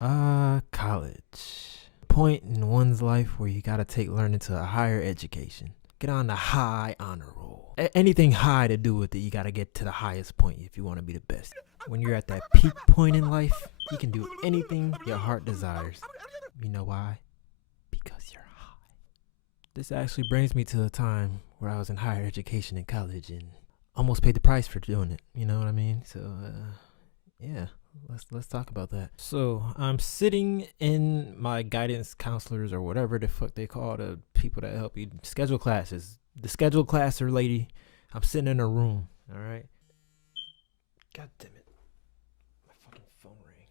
College. Point in one's life where you gotta take learning to a higher education. Get on the high honor roll. Anything high to do with it, you gotta get to the highest point if you wanna be the best. When you're at that peak point in life, you can do anything your heart desires. You know why? Because you're high. This actually brings me to a time where I was in higher education in college and almost paid the price for doing it. You know what I mean? So, yeah. Let's talk about that. So I'm sitting in my guidance counselors or whatever the fuck they call the people that help you schedule classes. The schedule classer lady. I'm sitting in a room. All right. God damn it. My fucking phone rang.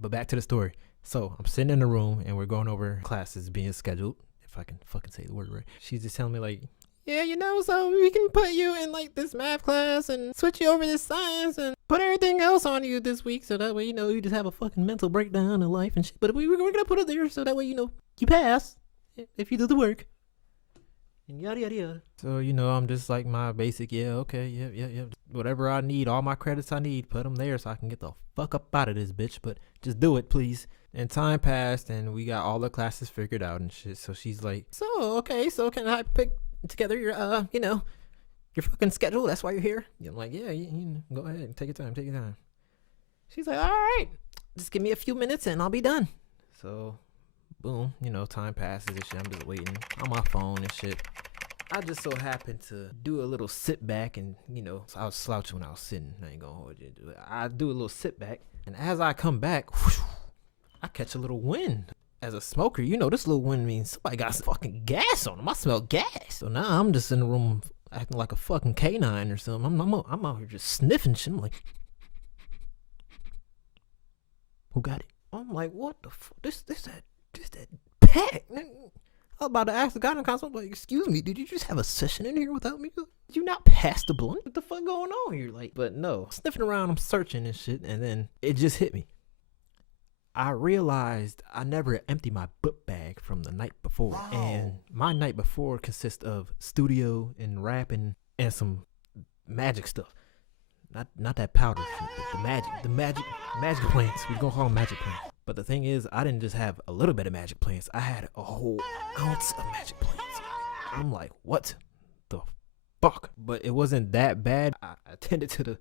But back to the story. So I'm sitting in a room and we're going over classes being scheduled. If I can fucking say the word right. She's just telling me like, yeah, so we can put you in like this math class and switch you over to science and put everything else on you this week so that way, you just have a fucking mental breakdown in life and shit. But we're going to put it there so that way, you pass if you do the work. And yada, yada, yada. So, I'm just like my basic, yeah. Whatever I need, all my credits I need, put them there so I can get the fuck up out of this bitch. But just do it, please. And time passed and we got all the classes figured out and shit. So she's like, so can I pick together your your fucking schedule? That's why you're here. I'm like, yeah, you go ahead and take your time. She's like, all right, just give me a few minutes and I'll be done. So boom, time passes and shit. I'm just waiting on my phone and shit. I just so happened to do a little sit back and so I was slouching when I was sitting. I ain't gonna hold you. I do a little sit back and as I come back, whoosh, I catch a little wind. As a smoker, this little wind means somebody got some fucking gas on them. I smell gas. So now I'm just in the room acting like a fucking canine or something. I'm out here just sniffing shit. I'm like, who got it? I'm like, what the fuck? This that pack. I was about to ask the guy in the console, like, excuse me, did you just have a session in here without me? Did you not pass the blunt? What the fuck going on here? Like, but no. Sniffing around, I'm searching and shit, and then it just hit me. I realized I never emptied my book bag from the night before. Wow. And my night before consists of studio and rapping and some magic stuff. Not that powder shit, the magic plants. We're gonna call them magic plants. But the thing is, I didn't just have a little bit of magic plants. I had a whole ounce of magic plants. I'm like, what the fuck? But it wasn't that bad. I attended to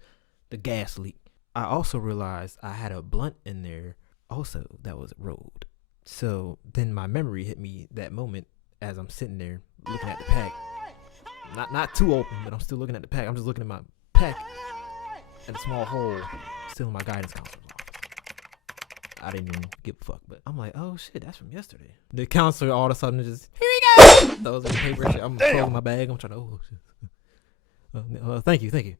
the gas leak. I also realized I had a blunt in there also that was rolled. So then my memory hit me that moment as I'm sitting there looking at the pack. Not too open, but I'm still looking at the pack. I'm just looking at my pack and a small hole still in my guidance counselor's office. I didn't even give a fuck, but I'm like, oh shit, that's from yesterday. The counselor all of a sudden just, here we go! Those are paper shit. I'm closing my bag. I'm trying to, oh shit. Thank you. Enjoy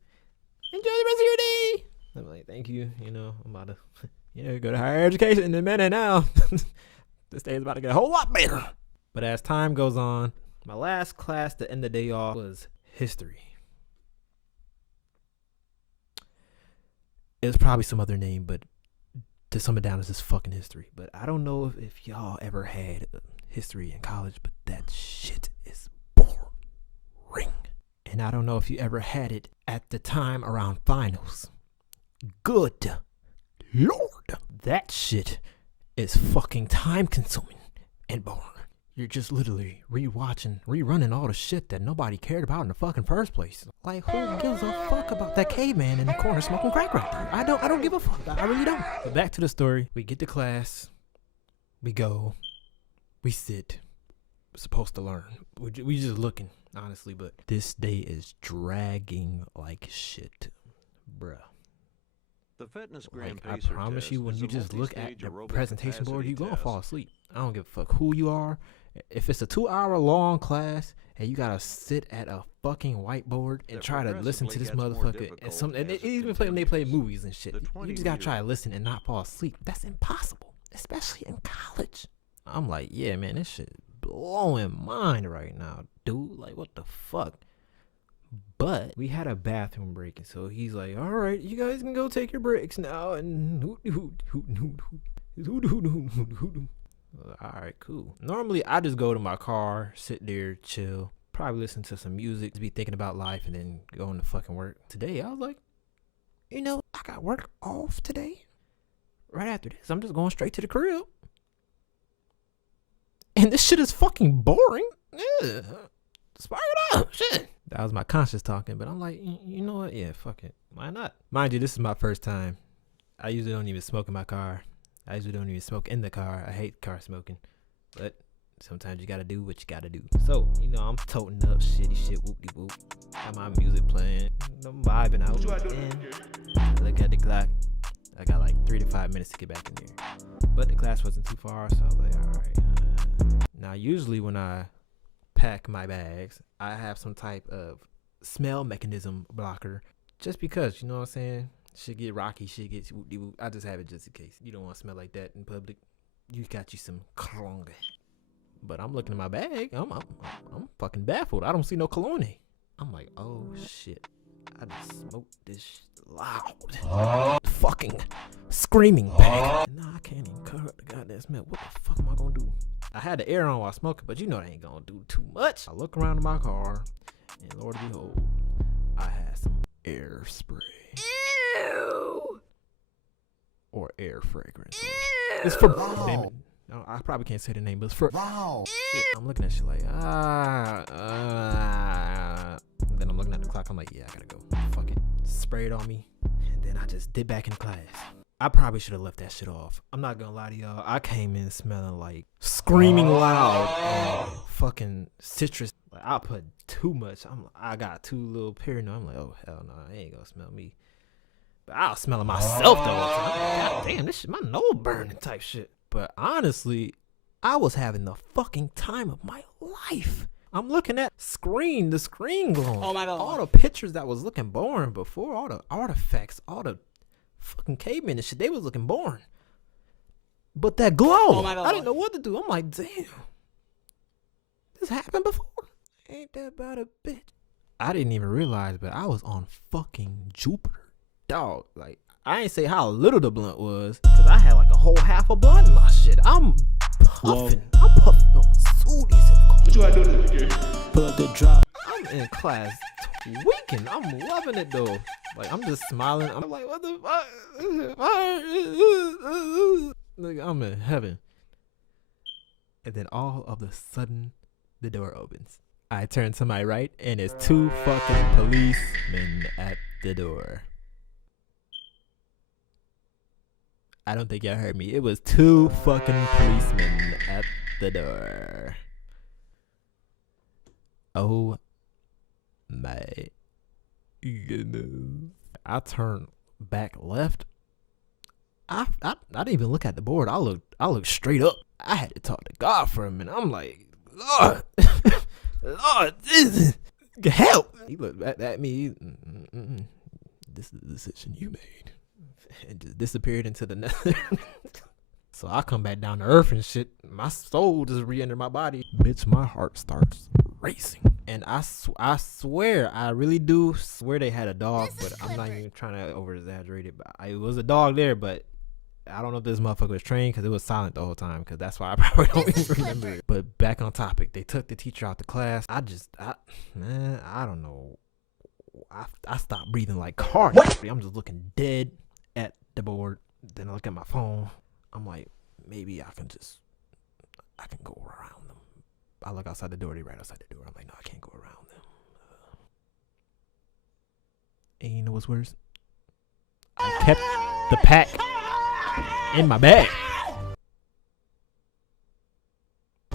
the rest of your day. I'm like, thank you. I'm about to go to higher education in a minute now. This day is about to get a whole lot better. But as time goes on, my last class to end the day off was history. It was probably some other name, but to sum it down, it's just fucking history. But I don't know if y'all ever had history in college, but that shit is boring. And I don't know if you ever had it at the time around finals. Good Lord, that shit is fucking time consuming and boring. You're just literally rerunning all the shit that nobody cared about in the fucking first place. Like, who gives a fuck about that caveman in the corner smoking crack right there? I don't give a fuck. I really don't. But back to the story. We get to class. We go. We sit. We're supposed to learn. We just looking, honestly. But this day is dragging like shit, bruh. The fitness grand I promise you, when you just look at the presentation board, you're going to fall asleep. I don't give a fuck who you are. If it's a 2-hour long class and you got to sit at a fucking whiteboard and try to listen to this motherfucker, and even when they play movies and shit, you just got to try to listen and not fall asleep. That's impossible, especially in college. I'm like, yeah, man, this shit blowing mind right now, dude. Like, what the fuck? But we had a bathroom break, and so he's like, all right, you guys can go take your breaks now. And all right, cool. Normally, I just go to my car, sit there, chill, probably listen to some music, be thinking about life, and then go into fucking work. Today, I was like, I got work off today. right after this, I'm just going straight to the crib. And this shit is fucking boring. Yeah. Spark it up. Shit. That was my conscience talking, but I'm like, you know what? Yeah, fuck it. Why not? Mind you, this is my first time. I usually don't even smoke in my car. I usually don't even smoke in the car. I hate car smoking. But sometimes you gotta do what you gotta do. So, you know, I'm toting up shitty shit, whoop-de-whoop. Got my music playing. I'm vibing out. And look at the clock. I got like 3 to 5 minutes to get back in there. But the class wasn't too far, so I was like, alright. Now, usually when I pack my bags, I have some type of smell mechanism blocker. Just because, you know what I'm saying? Shit get rocky, shit gets whoop-de-whoop. I just have it just in case. You don't want to smell like that in public. You got you some cologne. But I'm looking at my bag. I'm fucking baffled. I don't see no cologne. I'm like, oh shit. I just smoked this shit loud. Fucking screaming bag. Nah, I can't even cover up the goddamn smell. What the fuck am I gonna do? I had the air on while smoking, but you know that ain't gonna do too much. I look around in my car, and Lord behold, I had some air spray. Ew. Or air fragrance. Ew. It's for wow. I probably can't say the name, but it's for wow. Shit, I'm looking at shit like and then I'm looking at the clock. I'm like, yeah, I gotta go. Fuck it. Spray it on me, and then I just did back in class. I probably should have left that shit off. I'm not gonna lie to y'all. I came in smelling like screaming loud, fucking citrus. Like, I put too much. I got too little paranoid. I'm like, oh hell no, I ain't gonna smell me. But I'll smell it myself though. God damn, this shit, my nose burning type shit. But honestly, I was having the fucking time of my life. I'm looking at the screen glowing. Oh my God. All the pictures that was looking boring before, all the artifacts, all the fucking cavemen and shit, they was looking boring. But that glow, oh my God. I didn't know what to do. I'm like, damn, this happened before. Ain't that about a bitch? I didn't even realize, but I was on fucking Jupiter. Dog, like, I ain't say how little the blunt was, because I had like a whole half a blunt in my shit. I'm puffing. Whoa. I'm puffing on Sooties in the car. What you gotta do this again? Pull up the drop. I'm in class tweaking. I'm loving it though. Like, I'm just smiling. I'm like, what the fuck? Like, I'm in heaven. And then all of a sudden, the door opens. I turn to my right, and it's 2 fucking policemen at the door. I don't think y'all heard me. It was 2 fucking policemen at the door. Oh my goodness. I turned back left. I didn't even look at the board. I looked straight up. I had to talk to God for a minute. I'm like, Lord, Lord, help. He looked at me. This is the decision you made. And just disappeared into the nether. So I come back down to earth and shit. My soul just re-entered my body. Bitch, my heart starts racing. And I swear, I really do swear they had a dog, but I'm not even trying to over-exaggerate it. But it was a dog there, but I don't know if this motherfucker was trained because it was silent the whole time, because that's why I probably don't even remember it. But back on topic, they took the teacher out the class. I don't know. I stopped breathing like hard. I'm just looking dead at the board. Then I look at my phone. I'm like, maybe I can go around them. I look outside the door. They right outside the door. I'm like, no, I can't go around them. And you know what's worse? I kept the pack in my bag.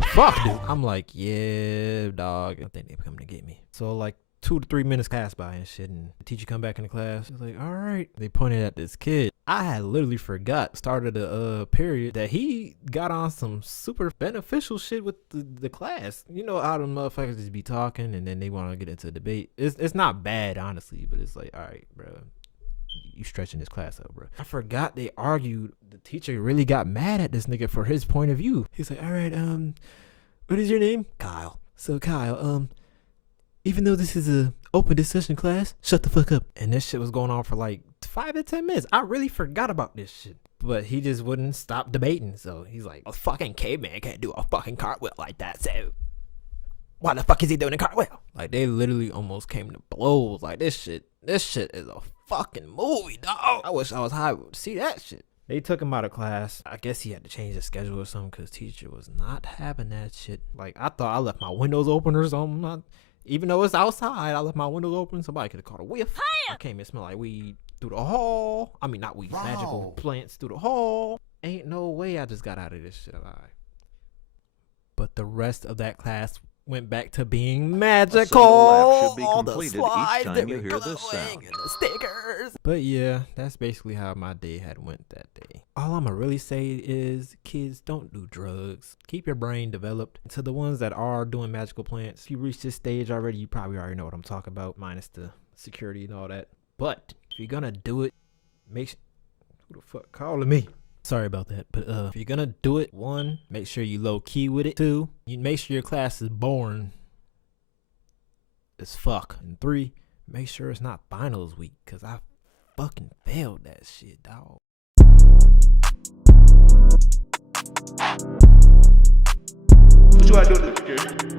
Fuck, dude. I'm like, yeah, dog. I think they're coming to get me. So like 2 to 3 minutes passed by and shit, and the teacher come back in the class. She's like, all right. They pointed at this kid. I had literally started a period that he got on some super beneficial shit with the class. You know how the motherfuckers just be talking and then they want to get into a debate. It's not bad, honestly, but it's like, all right, bro, you stretching this class up, bro. I forgot they argued. The teacher really got mad at this nigga for his point of view. He's like, all right, what is your name? Kyle. So Kyle, even though this is a open discussion class, shut the fuck up. And this shit was going on for like 5 to 10 minutes. I really forgot about this shit. But he just wouldn't stop debating. So he's like, a fucking caveman can't do a fucking cartwheel like that. So why the fuck is he doing a cartwheel? Like, they literally almost came to blows. Like, this shit is a fucking movie, dog. I wish I was high to see that shit. They took him out of class. I guess he had to change the schedule or something because teacher was not having that shit. Like, I thought I left my windows open or something. Even though it's outside, I left my windows open. Somebody could have caught a whiff. I came and smell like weed through the hall. I mean, not weed, magical plants through the hall. Ain't no way I just got out of this shit alive. But the rest of that class went back to being magical. lap should be All the completed slides each time that you were hear this glowing sound. and the stickers. But yeah, that's basically how my day had went that day. All I'ma really say is, kids, don't do drugs. Keep your brain developed. To the ones that are doing magical plants, if you reach this stage already, you probably already know what I'm talking about, minus the security and all that. But if you're gonna do it, make sure, who the fuck calling me? Sorry about that, but if you're gonna do it, 1, make sure you low key with it. 2, you make sure your class is boring as fuck. And 3, make sure it's not finals week, cause I fucking failed that shit, dog. What you want to do, security?